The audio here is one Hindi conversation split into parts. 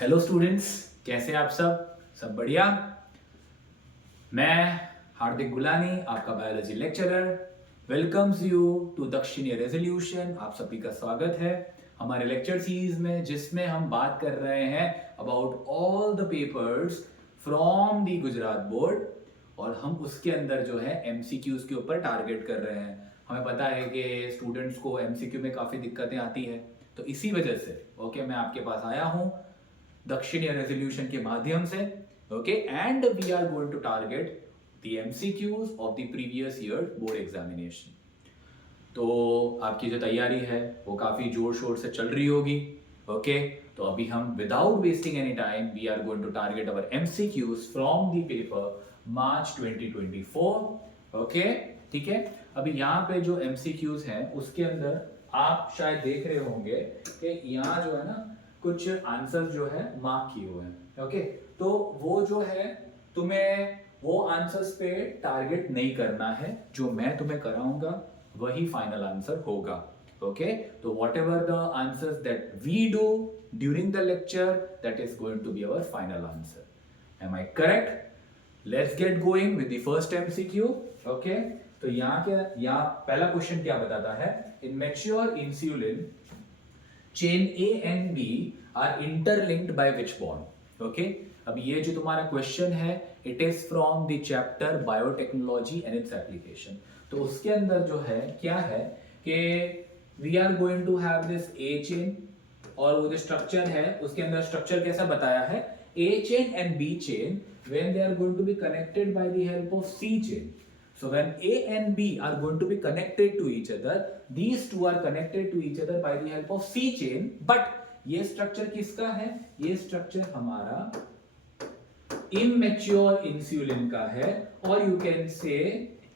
हेलो स्टूडेंट्स, कैसे आप सब बढ़िया। मैं हार्दिक गुलानी, आपका biology lecturer, welcomes you to Dakshini resolution. आप सभी का स्वागत है हमारे लेक्चर सीरीज में, जिसमें हम बात कर रहे हैं about all the papers from the Gujarat board, और हम उसके अंदर जो है एमसीक्यूज के ऊपर टारगेट कर रहे हैं। हमें पता है कि स्टूडेंट्स को एमसीक्यू में काफ़ी दिक्कतें आती है, तो इसी वजह से मैं आपके पास आया हूँ दक्षिणी रेजोल्यूशन के माध्यम से। Okay, and we are going to target the MCQs of the previous year board examination. तो आपकी जो तैयारी है वो काफ़ी जोर शोर से चल रही होगी। ओके, तो अभी हम without wasting any time we are going to target our MCQs from the paper March 2024। Okay, ठीक है। अभी यहाँ पे जो एमसीक्यूज हैं उसके अंदर आप शायद देख रहे होंगे कि यहाँ जो है ना कुछ आंसर जो है मार्क किए हुए हैं। ओके, तो वो जो है तुम्हें वो आंसर्स पे टारगेट नहीं करना है, जो मैं तुम्हें कराऊंगा वही फाइनल आंसर होगा। ओके, तो whatever the answers that we do during the lecture, that is going to be our final answer. Am I correct? Let's get going with the first MCQ. Okay, तो यहाँ पहला क्वेश्चन क्या बताता है? In mature insulin chain A and B are interlinked by which bond? Okay, अब ये जो तुम्हारा क्वेश्चन है it is from the chapter biotechnology and its application. तो उसके अंदर जो है क्या है कि we are going to have this A chain, और वो जो स्ट्रक्चर है उसके अंदर स्ट्रक्चर कैसा बताया है? A chain and B chain when they are going to be connected by the help of C chain. So when A and B are going to be connected to each other, these two are connected to each other by the help of C chain. But ये स्ट्रक्चर किसका है? ये स्ट्रक्चर हमारा इमेच्योर इंसुलिन का है, और you can say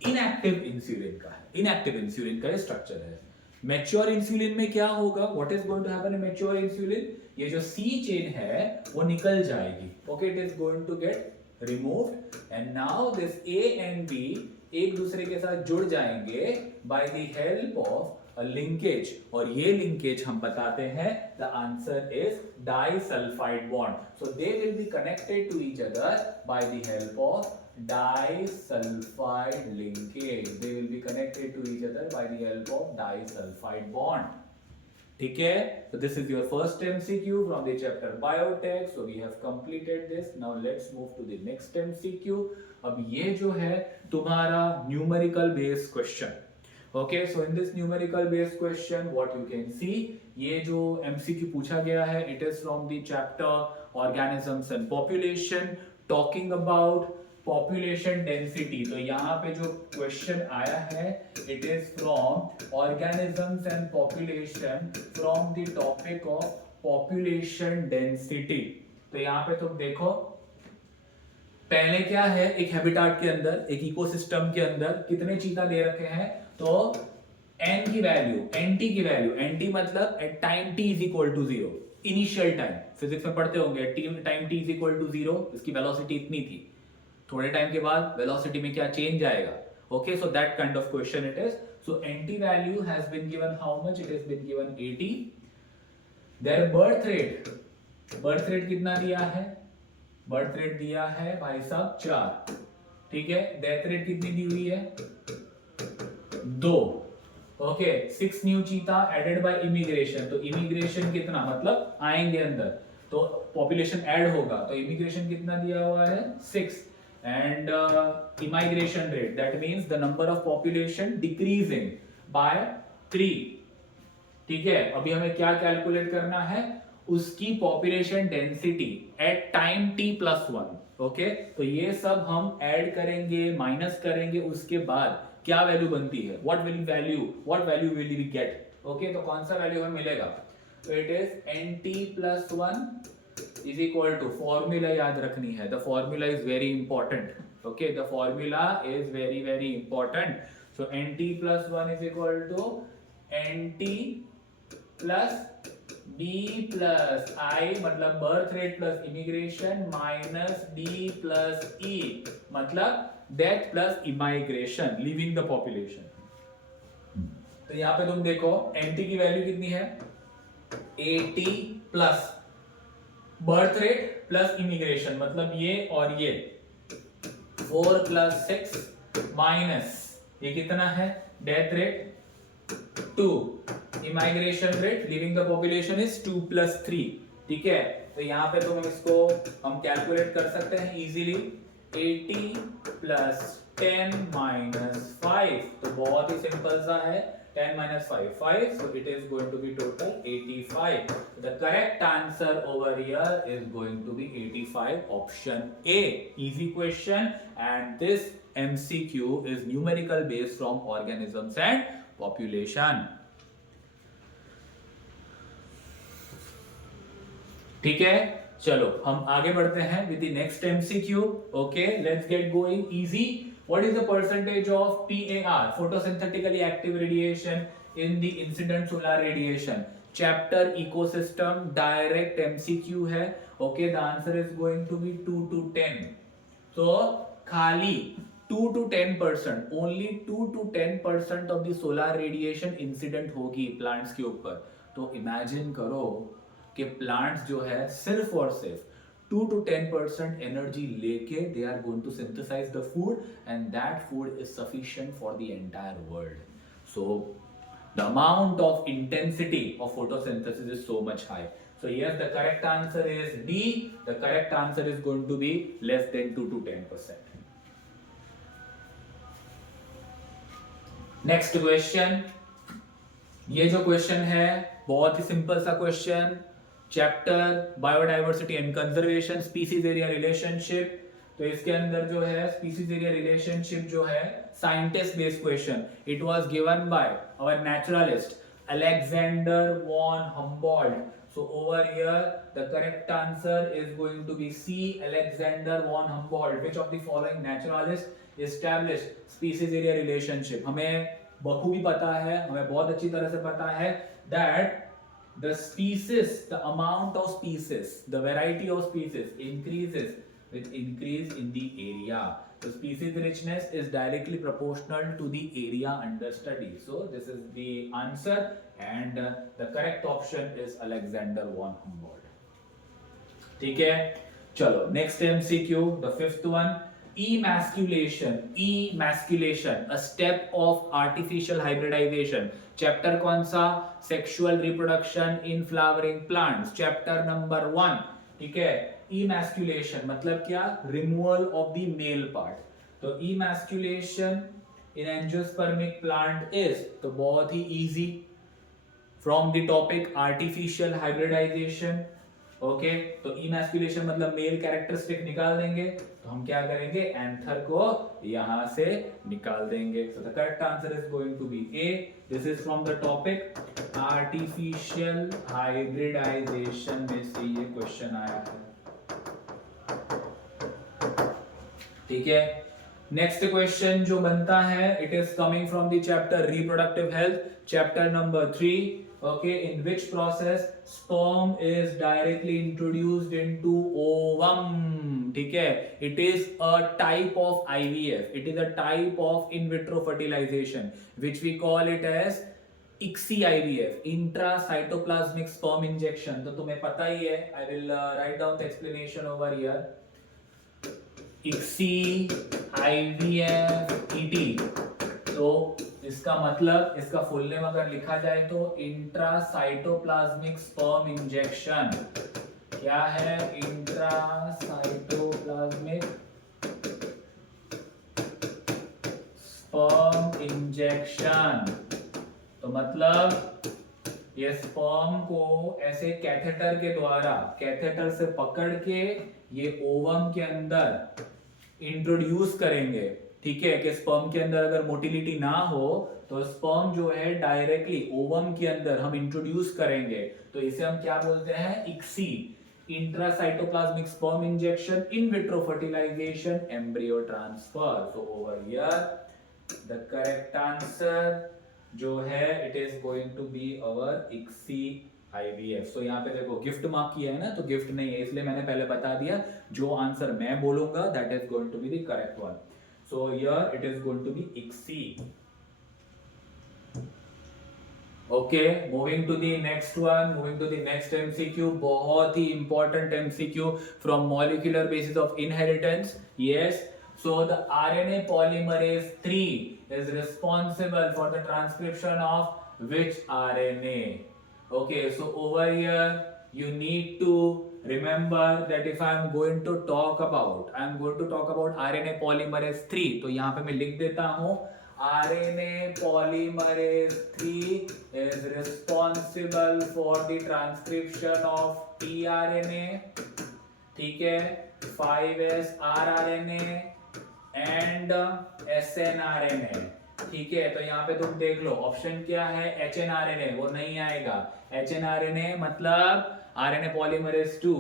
inactive insulin का है। इनएक्टिव इंसुलिन का ये स्ट्रक्चर है। मैच्योर इंसुलिन में क्या होगा? What is going to happen in mature insulin? ये जो सी चेन है वो निकल जाएगी। Okay, it is going to get removed, and now this A and B एक दूसरे के साथ जुड़ जाएंगे by the help of a linkage, और ये लिंकेज हम बताते हैं the answer is disulphide bond. So they will be connected to each other by the help of disulfide linkage. They will be connected to each other by the help of disulfide bond. ठीक है, so this is your first MCQ from the chapter biotech. So we have completed this. Now let's move to the next MCQ. अब ये जो है तुम्हारा numerical based question. Okay, so in this numerical based question, what you can see, ये जो MCQ पूछा गया है, it is from the chapter organisms and population, talking about population density. तो यहाँ पे जो क्वेश्चन आया है it is from organisms and population from the topic of population density. तो यहाँ पे तुम देखो, पहले क्या है, एक हैबिटाट के अंदर, एक इकोसिस्टम के अंदर कितने चीता दे रखे हैं? तो n की वैल्यू, nt की वैल्यू, nt मतलब at time t is equal to 0, initial time. Physics में पढ़ते होंगे, time t is equal to 0, इसकी वेलोसिटी इतनी थी, थोड़े टाइम के बाद वेलोसिटी में क्या चेंज आएगा? Okay, so that kind of question it is. So nt value has been given how much? It has been given 80। Their birth rate कितना दिया है? बर्थ रेट दिया है भाई साहब 4। ठीक है, डेथ रेट कितनी दी हुई है? 2। ओके, 6 न्यू चीता एडेड बाय इमिग्रेशन। तो इमिग्रेशन कितना, मतलब आएंगे अंदर, तो पॉपुलेशन ऐड होगा, तो इमिग्रेशन कितना दिया हुआ है? 6। and immigration rate, that means the number of population decreasing by 3। ठीक है, अभी हमें क्या कैलकुलेट करना है? उसकी population density at time t plus 1। Okay, तो ये सब हम ऐड करेंगे, माइनस करेंगे, उसके बाद क्या वैल्यू बनती है? What value will we get? Okay, तो कौन सा वैल्यू हमें मिलेगा? तो it is nt plus 1 is equal to, formula याद रखनी है, the formula is very important. Okay, the formula is very important. So nt plus 1 is equal to nt plus b plus I, मतलब birth rate plus immigration minus d plus e, मतलब death plus immigration, leaving the population. तो यहाँ पे तुम देखो nt की वैल्यू कितनी है? 80 plus birth rate plus immigration, मतलब ये और ये 4 + 6 माइनस ये कितना है, death rate 2, immigration rate living the population is 2 + 3, ठीक है। तो यहाँ पे तो इसको हम कैलकुलेट कर सकते हैं इजीली, 80 + 10 - 5, तो बहुत ही सिंपल सा है, 10 - 5 5, so it is going to be total 85. The correct answer over here is going to be 85, option A. Easy question, and this MCQ is numerical based from organisms and population. ठीक है, चलो हम आगे बढ़ते हैं with the next MCQ. Okay, let's get going. Easy. What is the percentage of PAR, photosynthetically active radiation, in the incident solar radiation? Chapter ecosystem, direct MCQ है. Okay, the answer is going to be 2 to 10. So खाली 2 to 10%, only 2 to 10% of the solar radiation incident होगी plants के ऊपर. तो imagine करो कि plants जो है सिर्फ और सिर्फ 2 to 10% एनर्जी लेके they are going to synthesise the food, and that food is sufficient for the entire world. So the amount of intensity of photosynthesis is so much high. So yes, the correct answer is D. The correct answer is going to be less than 2 to 10%. Next question. ये जो क्वेश्चन है बहुत ही सिंपल सा question, chapter biodiversity and conservation, species area relationship. तो इसके अंदर जो है स्पीसीज एरिया रिलेशनशिप जो है scientist based question. It was given by our naturalist Alexander von Humboldt. So over here the correct answer is going to be C, Alexander von Humboldt. Which of the following naturalist established species area relationship? हमें बखूबी पता है, हमें बहुत अच्छी तरह से पता है that the species, the amount of species, the variety of species increases with increase in the area. So species richness is directly proportional to the area under study. So this is the answer, and the correct option is Alexander von Humboldt. ठीक है, चलो next MCQ, the fifth one. Emasculation, a step of artificial hybridization. Chapter कौन सा, sexual reproduction in flowering plants, chapter number 1. ठीक है, emasculation मतलब क्या, removal of the male part. तो emasculation in angiospermic plant is, तो बहुत ही easy from the topic artificial hybridization. Okay, तो इमैस्कुलेशन मतलब मेल कैरेक्टरिस्टिक निकाल देंगे, तो हम क्या करेंगे, एंथर को यहां से निकाल देंगे. So the correct answer is going to be A. This is from the topic artificial hybridisation में से ये क्वेश्चन आया है. ठीक है, नेक्स्ट क्वेश्चन जो बनता है, it is coming from the chapter reproductive health, chapter number 3. Okay, in which process sperm is directly introduced into ovum. ठीक है, it is a type of IVF. It is a type of in vitro fertilization, which we call it as ICSI IVF, intracytoplasmic sperm injection. तो तुम्हें पता ही है, I will write down the explanation over here. ICSI IVF ET. तो इसका मतलब, इसका फुल नेम अगर लिखा जाए तो इंट्रासाइटोप्लाज्मिक स्पर्म इंजेक्शन. क्या है इंट्रासाइटोप्लाज्मिक स्पर्म इंजेक्शन? तो मतलब ये स्पर्म को ऐसे कैथेटर के द्वारा, कैथेटर से पकड़ के ये ओवम के अंदर इंट्रोड्यूस करेंगे. ठीक है, कि स्पर्म के अंदर अगर मोटिलिटी ना हो तो स्पर्म जो है डायरेक्टली ओवम के अंदर हम इंट्रोड्यूस करेंगे. तो इसे हम क्या बोलते हैं, ICSI, intracytoplasmic sperm injection in vitro fertilisation embryo transfer. So over here the correct answer जो है, it is going to be our ICSI IVF. सो यहाँ पे देखो गिफ्ट मार्क किया है ना, तो गिफ्ट नहीं है, इसलिए मैंने पहले बता दिया, जो आंसर मैं बोलूंगा that is going to be the correct one. So here it is going to be ICSI. Okay, moving to the next one, moving to the next MCQ, बहुत ही important MCQ from molecular basis of inheritance. Yes, so the RNA polymerase 3 is responsible for the transcription of which RNA? Okay, so over here you need to remember that if I am going to talk about RNA polymerase 3, तो यहाँ पे मैं लिख देता हूँ RNA polymerase 3 is responsible for the transcription of tRNA, ठीक है, 5S rRNA and snRNA, ठीक है। तो यहाँ पे तुम देख लो ऑप्शन क्या है, hnRNA वो नहीं आएगा, hnRNA मतलब RNA polymerase 2,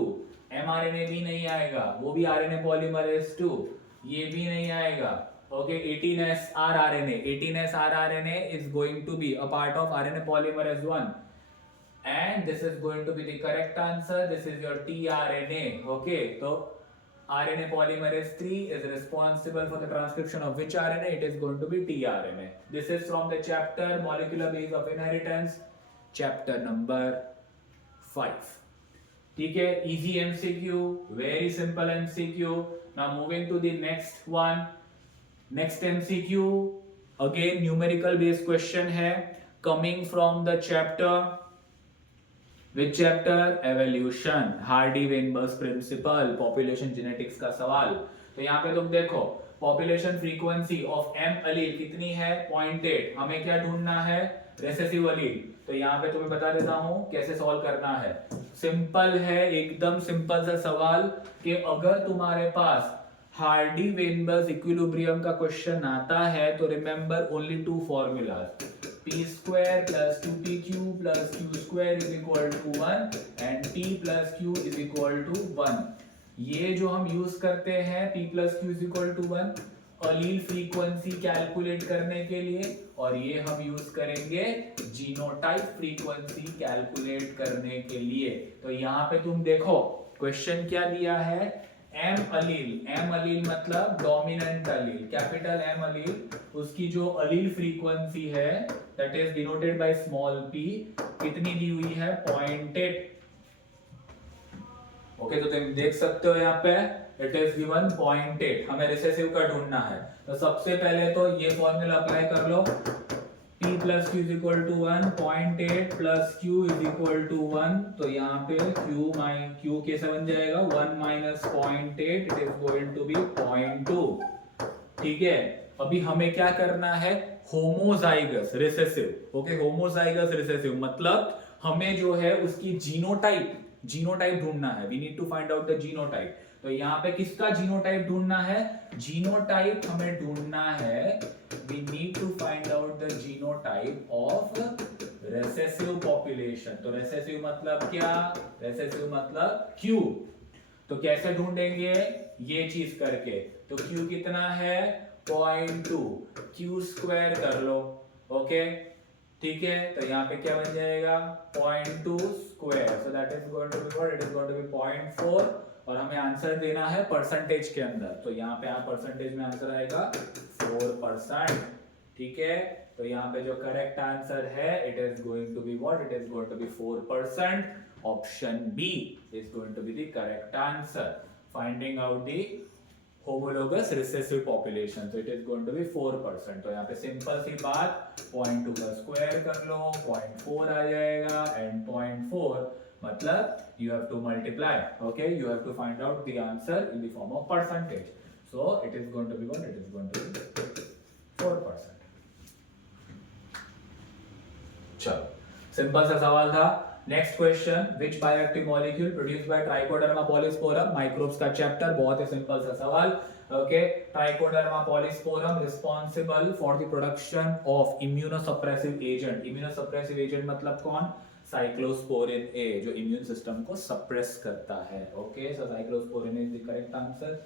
mRNA भी नहीं आएगा, वो भी RNA polymerase 2, ये भी नहीं आएगा। Okay, 18S rRNA. 18S rRNA is going to be a part of RNA polymerase 1. And this is going to be the correct answer. This is your tRNA. Okay, so RNA polymerase 3 is responsible for the transcription of which RNA? It is going to be tRNA. This is from the chapter Molecular Basis of Inheritance, chapter number 5. ठीक है, easy MCQ, very simple MCQ. Now moving to the next one. Next MCQ again numerical based question है, coming from the chapter, which chapter? Evolution, Hardy-Weinberg's principle, population genetics का सवाल। तो यहाँ पे तुम देखो population frequency of M allele कितनी है 0.8, हमें क्या ढूंढना है recessive allele। तो यहाँ पे तुम्हें बता देता हूँ कैसे सॉल्व करना है, सिंपल है, एकदम सिंपल सा सवाल कि अगर तुम्हारे पास हार्डी-वेनबर्ग इक्विलिब्रियम का क्वेश्चन आता है तो remember only two formulas, p square plus 2pq plus q square is equal to 1 and p plus q is equal to 1। ये जो हम यूज करते हैं p plus q is equal to 1 allele frequency calculate करने के लिए, और ये हम यूज करेंगे जीनोटाइप फ्रीक्वेंसी कैलकुलेट करने के लिए। तो यहाँ पे तुम देखो क्वेश्चन क्या दिया है, एम अलील मतलब डोमिनेंट अलील, कैपिटल एम अलील, उसकी जो अलील फ्रीक्वेंसी है that is denoted by small p, कितनी दी हुई है 0.8। ओके, तो तुम देख सकते हो यहाँ पे इट इज गिवन 0.8, हमें रिसेसिव का ढूंढना है। तो सबसे पहले तो ये फॉर्मूला अप्लाई कर लो, p plus q is equal to 1, 0.8 plus q is equal to 1, तो यहाँ पे q कैसे बन जाएगा 1 minus 0.8, it is going to be 0.2। ठीक है, अभी हमें क्या करना है, homozygous recessive. Okay, homozygous recessive मतलब हमें जो है उसकी जीनोटाइप ढूंढना है, we need to find out the genotype. तो यहाँ पे किसका जीनोटाइप ढूंढना है, जीनोटाइप हमें ढूंढना है, we need to find out the genotype of recessive population। तो recessive मतलब क्या, recessive मतलब Q। तो कैसे ढूंढेंगे, ये चीज करके, तो Q कितना है 0.2, Q स्क्वायर कर लो। ओके, ठीक है, तो यहाँ पे क्या बन जाएगा 0.2 square, so that is going to be what, it is going to be 0.4, और हमें आंसर देना है परसेंटेज के अंदर। तो यहाँ पे परसेंटेज में आंसर आएगा 4%। ठीक है, तो यहाँ पे जो करेक्ट आंसर है it is going to be what, it is going to be 4%। Option B is going to be the correct answer, finding out the homologous recessive population, so it is going to be 4%। तो यहाँ पे सिंपल सी बात 0.2 का स्क्वायर कर लो, 0.4 आ जाएगा, एंड 0.4 मतलब you have to multiply, okay, you have to find out the answer in the form of percentage, so it is going to be what, it is going to be 4%। चलो, सिंपल सा सवाल था। Next question, which bioactive molecule produced by trichoderma polysporum, microbes का चैप्टर, बहुत ही सिंपल सा सवाल। Okay, trichoderma polysporum responsible for the production of immunosuppressive agent. Immunosuppressive agent मतलब कौन, साइक्लोस्पोरिन ए, जो इम्यून सिस्टम को सप्रेस करता है। Okay, so cyclosporin is the correct answer.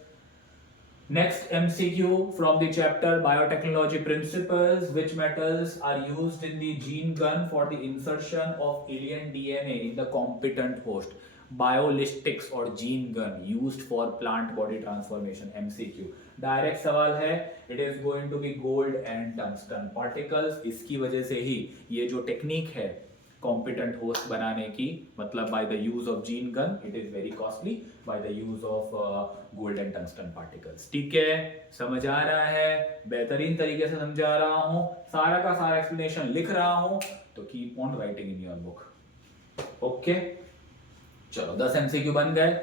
Next MCQ from the chapter Biotechnology Principles, which metals are used in the gene gun for the insertion of alien DNA in the competent host? Biolistics or gene gun used for plant body transformation, MCQ। Direct सवाल है, it is going to be gold and tungsten particles. इसकी वजह से ही ये जो टेक्निक है कॉम्पिटेंट होस्ट बनाने की, मतलब by the use of gene gun, it is very costly by the use of gold and tungsten particles. ठीक है, समझ आ रहा है? बेहतरीन तरीके से समझा रहा हूं, सारा का सारा एक्सप्लेनेशन लिख रहा हूं, तो keep on writing in your book. Okay, चलो 10 एमसीक्यू बन गए।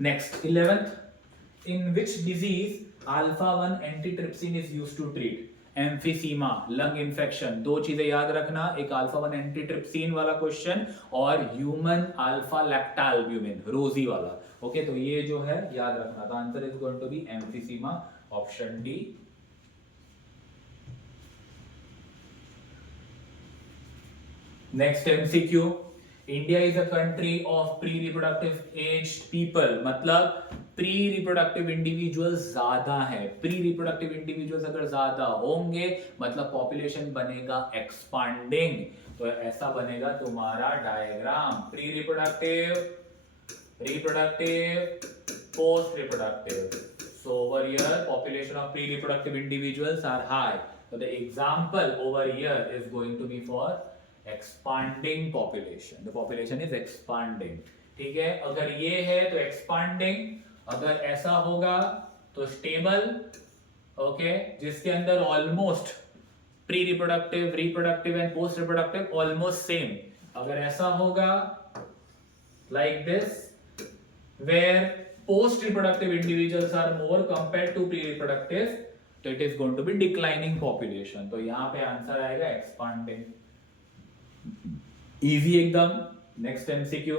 Next 11th, in which disease alpha 1 antitrypsin is used to treat? Emphysema, lung infection. दो चीजें याद रखना, एक अल्फा 1 एंटीट्रिप्सिन वाला क्वेश्चन और ह्यूमन अल्फा लैक्टाल्ब्यूमिन, रोजी वाला। ओके, तो ये जो है याद रखना। The answer is going to be emphysema, option D. Next MCQ, India is a country of pre reproductive aged people, मतलब प्री रिप्रोडक्टिव इंडिविजुअल्स ज्यादा है। प्री रिप्रोडक्टिव इंडिविजुअल्स अगर ज्यादा होंगे मतलब पॉपुलेशन बनेगा एक्सपांडिंग। तो ऐसा बनेगा तुम्हारा diagram, pre reproductive, reproductive, post reproductive. So over here population of pre-reproductive individuals are high. So the example over here is going to be for expanding population. The population is expanding. ठीक है, अगर ये है तो expanding, अगर ऐसा होगा तो स्टेबल। ओके, जिसके अंदर almost pre reproductive, reproductive and post reproductive almost same. अगर ऐसा होगा like this, where post reproductive individuals are more compared to pre reproductive, तो it is going to be declining population. तो यहां पे आंसर आएगा एक्सपांडिंग। इजी एकदम। Next MCQ,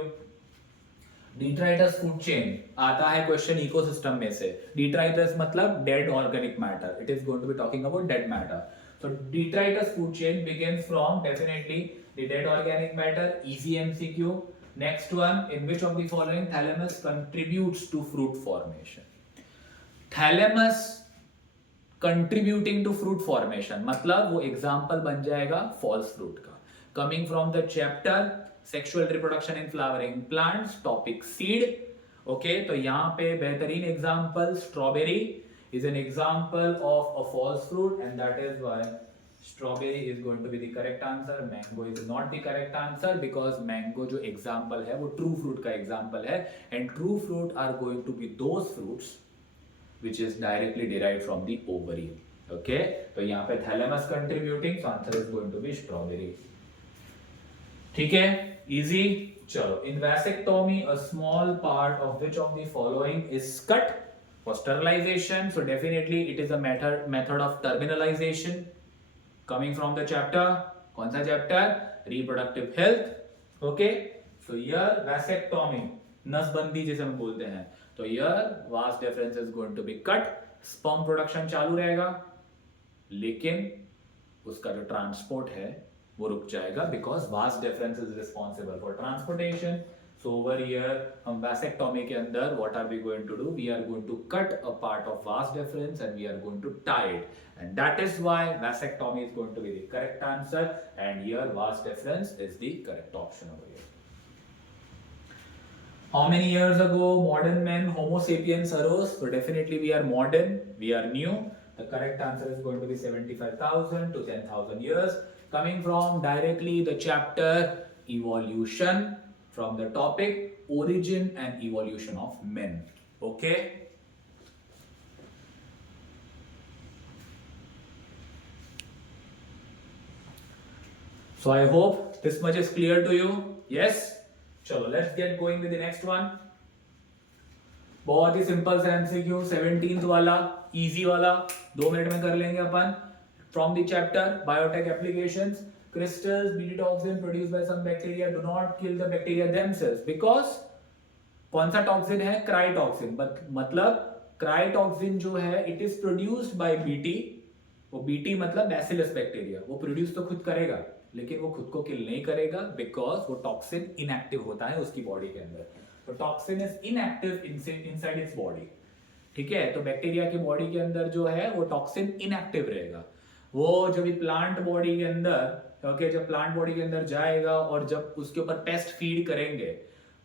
detritus food chain आता है क्वेश्चन इकोसिस्टम में से। डिट्राइटस मतलब dead organic matter, it is going to be talking about dead matter. So detritus food chain begins from definitely the dead organic matter, easy MCQ. Next one, in which of the following thalamus contributes to fruit formation? Thalamus contributing to fruit formation मतलब वो example बन जाएगा false fruit का। Coming from the chapter sexual reproduction in flowering plants, topic seed. Okay, तो यहाँ पे बेहतरीन example strawberry is an example of a false fruit, and that is why strawberry is going to be the correct answer. Mango is not the correct answer because mango जो example है वो true fruit का example है, and true fruit are going to be those fruits which is directly derived from the ovary. Okay, तो यहाँ पे thalamus contributing, so answer is going to be strawberry. ठीक है, easy. चलो, in vasectomy a small part of which of the following is cut for sterilization? So definitely it is a method of terminalization. Coming from the chapter, कौन सा chapter? Reproductive health. Okay, so here vasectomy, नसबंदी जिसे हम बोलते हैं, तो here vas deferens is going to be cut. Sperm production चालू रहेगा, लेकिन उसका जो ट्रांसपोर्ट है वो रुक जाएगा because vas deferens is responsible for transportation. So over here हम vasectomy के अंदर what are we going to do? We are going to cut a part of vas deferens and we are going to tie it, and that is why vasectomy is going to be the correct answer, and here vas deferens is the correct option over here. How many years ago modern men Homo sapiens arose? So definitely we are modern, we are new. The correct answer is going to be 75,000 to 10,000 years. Coming from directly the chapter evolution, from the topic origin and evolution of men. Okay, so I hope this much is clear to you. Yes, chalo let's get going with the next one. बहुत ही सिंपल सा एमसीक्यू, 17th वाला, इजी वाला, 2 मिनट में कर लेंगे अपन। From the chapter biotech applications, crystals BT toxin produced by some bacteria do not kill the bacteria themselves because कौन सा टॉक्सिन है? क्राइटॉक्सिन। मतलब क्राइटॉक्सिन जो है it is produced by BT. वो बीटी मतलब बैसिलस बैक्टीरिया, वो प्रोड्यूस तो खुद करेगा लेकिन वो खुद को किल नहीं करेगा बिकॉज वो टॉक्सिन इनएक्टिव होता है उसकी बॉडी के अंदर। तो toxin is inactive inside its body. ठीक है, तो बैक्टीरिया की बॉडी के अंदर जो है वो टॉक्सिन इनएक्टिव रहेगा। वो जब भी प्लांट बॉडी के अंदर ओके जब प्लांट बॉडी के अंदर जाएगा और जब उसके ऊपर पेस्ट फीड करेंगे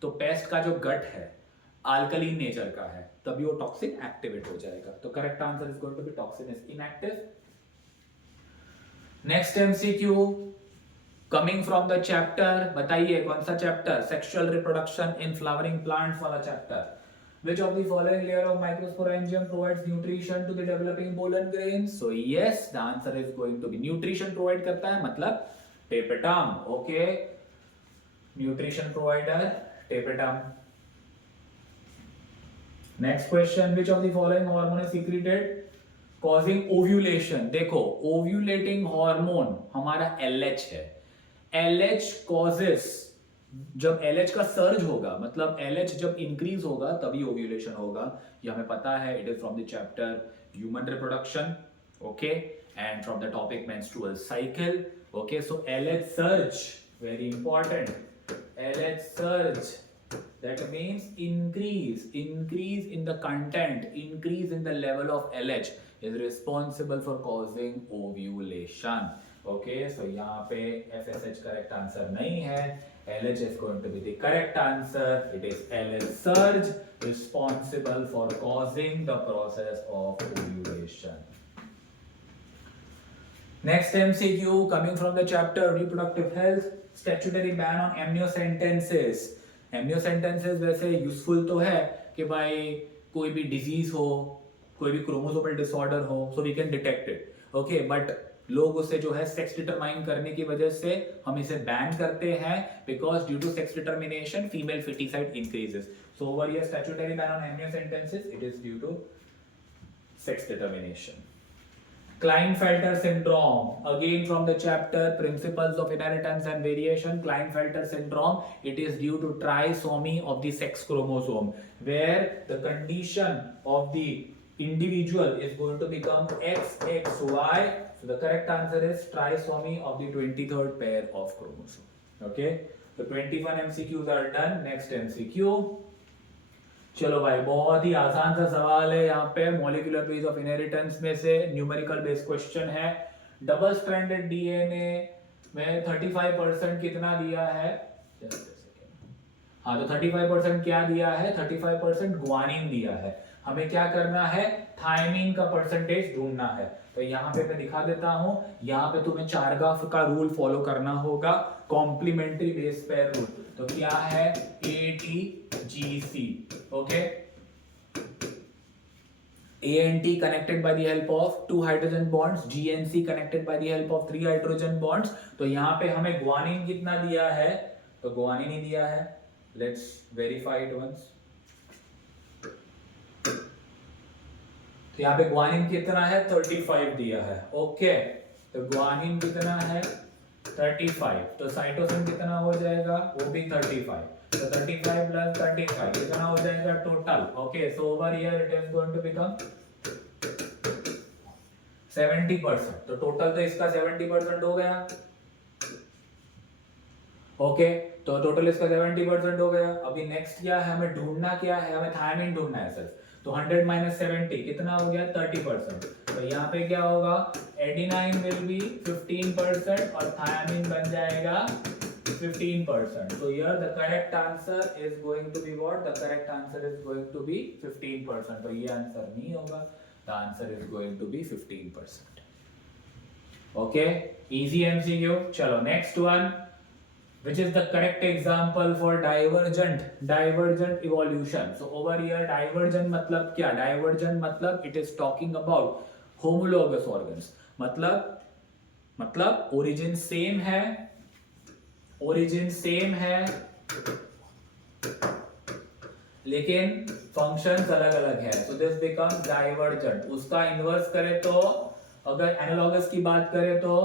तो पेस्ट का जो गट है अल्कलीन नेचर का है तभी वो टॉक्सिन एक्टिवेट हो जाएगा। तो correct answer is going to be toxin is inactive. Next MCQ coming from the chapter, बताइए कौन सा चैप्टर, sexual reproduction in flowering plants वाला चैप्टर। Which of the following layer of microsporangium provides nutrition to the developing pollen grains? So yes, the answer is going to be nutrition provide करता है मतलब tapetum. Okay, nutrition provider tapetum. Next question, which of the following hormone is secreted causing ovulation? देखो ovulating hormone हमारा LH है। LH causes, जब LH का सर्ज होगा मतलब LH जब इंक्रीज होगा तभी ओव्यूलेशन होगा, ये हमें पता है। It is from the chapter human reproduction, okay, and from the topic menstrual cycle, okay. So LH surge very important, LH surge that means increase in the content, increase in the level of LH is responsible for causing ovulation, okay। so यहाँ पे FSH correct answer नहीं है, LH is going to be the correct answer, it is LH surge responsible for causing the process of ovulation। Next MCQ coming from the chapter reproductive health, statutory ban on amniocentesis। एमनियोसेंटेंसेस वैसे यूजफुल तो है कि भाई कोई भी डिजीज हो, कोई भी क्रोमोसोमल डिसऑर्डर हो, so we can detect it, okay. But लोग उसे जो है सेक्स डिटरमाइन करने की वजह से हम इसे बैन करते हैं, because due to sex determination female feticide increases. So over here statutory ban on amniocentesis, it is due to sex determination. Klinefelter syndrome, again from the chapter Principles of Inheritance and Variation. Klinefelter syndrome, it is due to trisomy of the sex chromosome, where the condition of the individual is going to become XXY. So the correct answer is trisomy of the 23rd pair of chromosome. Okay, so 21 MCQs are done. Next MCQ, चलो भाई बहुत ही आसान सा सवाल है यहाँ पे, मॉलिक्यूलर बेस ऑफ इनहेरिटेंस में से न्यूमेरिकल बेस क्वेश्चन है। डबल स्ट्रैंडेड डीएनए में 35% कितना दिया है, हाँ तो 35% क्या दिया है, 35% ग्वानिन दिया है। हमें क्या करना है, थायमिन का परसेंटेज ढूंढना है। तो यहाँ पे मैं दिखा देता हूँ, यहाँ पे तुम्हें चारगाफ का रूल फॉलो करना होगा, कॉम्प्लीमेंट्री बेस पेयर रूल। तो क्या है, ATGC, okay. ANT connected by the help of 2 hydrogen bonds, GNC connected by the help of 3 hydrogen bonds। तो यहाँ पे हमें ग्वानिन कितना दिया है, तो ग्वानिन ही दिया है। Let's verify it once. तो यहाँ पे ग्वानिन कितना है, 35 दिया है, ओके। तो ग्वानिन कितना है, 35। तो साइटोसिन कितना हो जाएगा, वो भी 35। तो 35 प्लस 35 कितना हो जाएगा total, okay. So over here it is going to become 70%। तो टोटल तो इसका 70% हो गया, ओके। तो टोटल इसका 70% हो गया। अभी नेक्स्ट क्या है, हमें ढूंढना क्या है, हमें थायमिन ढूंढना है सिर्फ। तो 100 - 70 कितना हो गया, 30%। तो यहाँ पे क्या होगा, एडेनाइन विल बी 15% और थायमिन बन जाएगा 15%। So here the correct answer is going to be what? The correct answer is going to be 15%। तो ये आंसर नहीं होगा, the answer is going to be 15%। Okay, easy MCQ। चलो next one, which is the correct example for divergent evolution। So over here divergent मतलब क्या, divergent मतलब it is talking about homologous organs, मतलब origin same है, ओरिजिन सेम है लेकिन फंक्शंस अलग अलग है। So this becomes divergent. उसका इनवर्स करें तो, अगर एनालॉगस की बात करें तो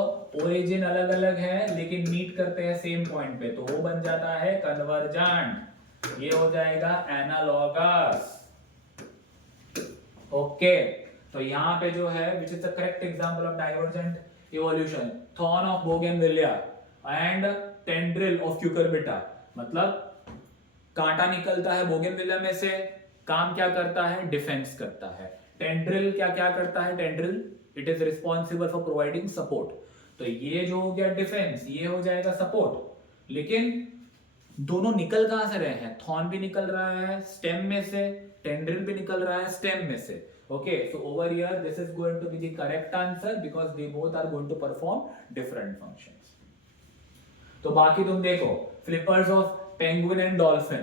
ओरिजिन अलग अलग है लेकिन मीट करते हैं सेम पॉइंट पे, तो वो बन जाता है कन्वर्जेंट। ये हो जाएगा एनालॉगस, ओके। तो यहाँ पे जो है which is the correct example of divergent evolution, thorn of bougainvillea and tendril of cucurbita. मतलब कांटा निकलता है बोगेनविलिया में से, काम क्या करता है, डिफेंस करता है। टेंड्रिल क्या क्या करता है, tendril it is responsible for providing support. तो ये जो हो गया डिफेंस, ये हो जाएगा सपोर्ट। लेकिन दोनों निकल कहां से रहे हैं? थॉर्न भी निकल रहा है स्टेम में से, टेंड्रिल भी निकल रहा है स्टेम में से. Okay, so over here this is going to be the correct answer because they both are going to perform different functions. तो बाकी तुम देखो, flippers of penguin and dolphin.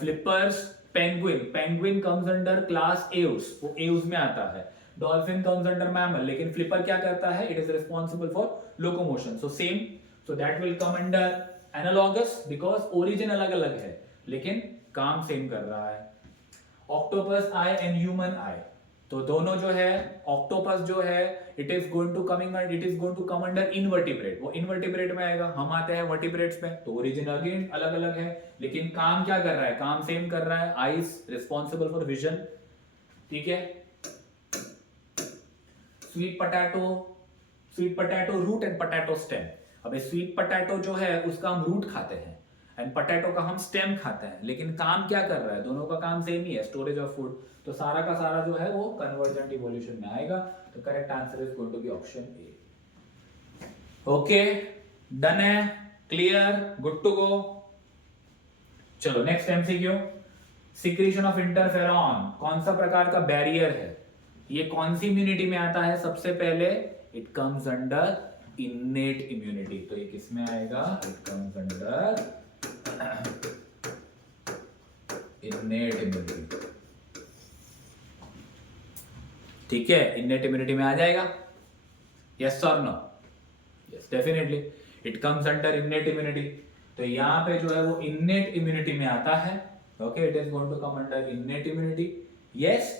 Flippers penguin comes under class Eus, वो Eus में आता है. Dolphin comes under mammal, लेकिन flipper क्या करता है? It is responsible for locomotion. So same, so that will come under analogous because origin अलग अलग है, लेकिन काम same कर रहा है. Octopus eye and human eye. तो दोनों जो है, ऑक्टोपस जो है it is going to come under invertebrate, वो इनवर्टिब्रेट में आएगा, हम आते हैं वर्टिब्रेट्स में. तो ओरिजिन अगेन अलग अलग है, लेकिन काम क्या कर रहा है? काम सेम कर रहा है. आईज रिस्पॉन्सिबल फॉर विजन, ठीक है. Sweet potato root and potato stem. अब स्वीट पोटैटो जो है उसका हम रूट खाते हैं एंड पोटैटो का हम स्टेम खाते हैं, लेकिन काम क्या कर रहा है? दोनों का काम सेम ही है, स्टोरेज ऑफ फूड. तो सारा का सारा जो है वो कन्वर्जेंट इवोल्यूशन में आएगा. तो correct answer is going to be option A. Okay, done है, क्लियर, गुड टू गो. चलो next MCQ. Secretion of interferon कौन सा प्रकार का बैरियर है? ये कौन सी इम्यूनिटी में आता है? सबसे पहले it comes under innate immunity. तो ये किसमें आएगा? It comes under innate immunity. ठीक है, इन्नेट इम्यूनिटी में आ जाएगा. यस और no? Yes, definitely it comes under innate immunity. तो यहां पे जो है वो इन्नेट इम्यूनिटी में आता है. Okay, it is going to come under innate immunity. Yes,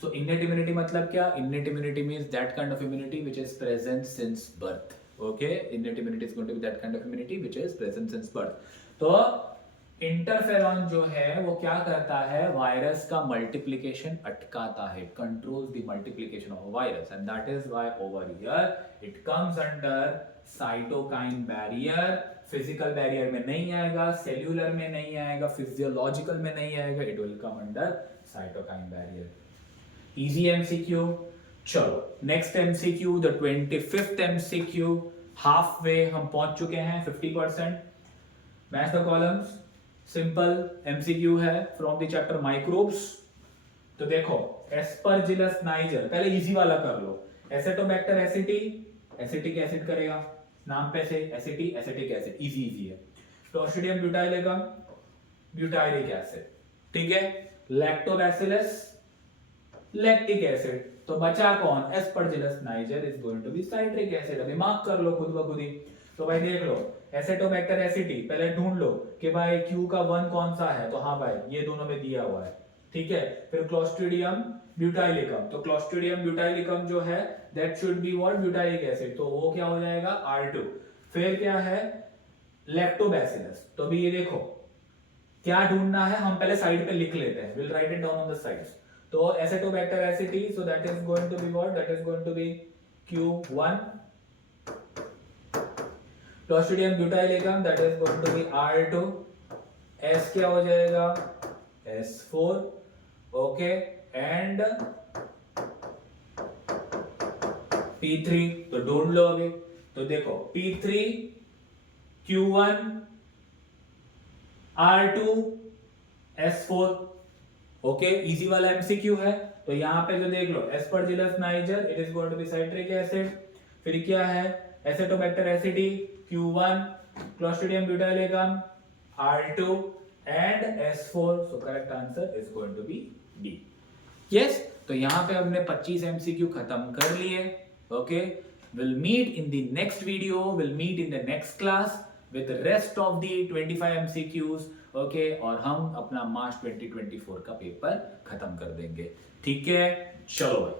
so innate immunity मतलब क्या? Innate immunity means that kind of immunity which is present since birth. Okay, innate immunity is going to be that kind of immunity which is present since birth. तो इंटरफेरॉन जो है वो क्या करता है? वायरस का मल्टीप्लिकेशन अटकाता है, controls the multiplication of virus, and that is why over here it comes under cytokine barrier. Physical barrier में नहीं आएगा, सेल्यूलर में नहीं आएगा, फिजियोलॉजिकल में नहीं आएगा, it will come under cytokine barrier. Easy MCQ. चलो next MCQ, the 25th MCQ. Half way हम पहुंच चुके हैं, 50%. Match the columns. Simple MCQ है फ्रॉम द चैप्टर माइक्रोब्स. तो देखो, एस्परजिलस नाइजर, पहले इजी वाला कर लो. एसेटोबैक्टर एसिटी, एसिटिक एसिड करेगा, नाम पे से aceti, acetic acid, easy easy है. क्लोस्ट्रीडियम ब्यूटाइलिकम, ब्यूटाइलिक एसिड, ठीक है. Lactobacillus, lactic acid. तो बचा कौन? Aspergillus niger is going to be citric acid. अभी मार्क कर लो खुद ब खुद ही. तो भाई देख लो, एसेटोबैक्टर एसिटी पहले ढूंढ लो कि भाई Q का 1 कौन सा है. तो हाँ भाई, ये दोनों में दिया हुआ है, ठीक है. फिर क्लोस्ट्रीडियम ब्यूटाइलिकम, तो क्लोस्ट्रीडियम ब्यूटाइलिकम जो है that should be what? Butylic acid. तो वो क्या हो जाएगा? R2. फिर क्या है? लैक्टोबैसिलस. तो अभी ये देखो क्या ढूंढना है, हम पहले साइड पे लिख लेते हैं. Will write it down on the sides. तो acetobacter aceti, so that is going to be what? That is going to be Q1. Clostridium butylicum, that is going to be R2. S क्या हो जाएगा? S4. Okay, and P3. तो ढूंढ लो अभी. तो देखो P3, Q1, R2, S4. Okay, easy वाला एमसीक्यू है. तो यहां पे जो देख लो, aspergillus niger, it is going to be citric acid. फिर क्या है? Acetobacter aceti, Q1, clostridium butylicum, R2 and S4. So correct answer is going to be D. Yes, तो यहाँ पे हमने 25 MCQ खत्म कर लिए. Okay, we'll meet in the next video. We'll meet in the next class with the rest of the 25 MCQs. Okay, और हम अपना मार्च 2024 का पेपर खत्म कर देंगे. ठीक है, चलो भाई.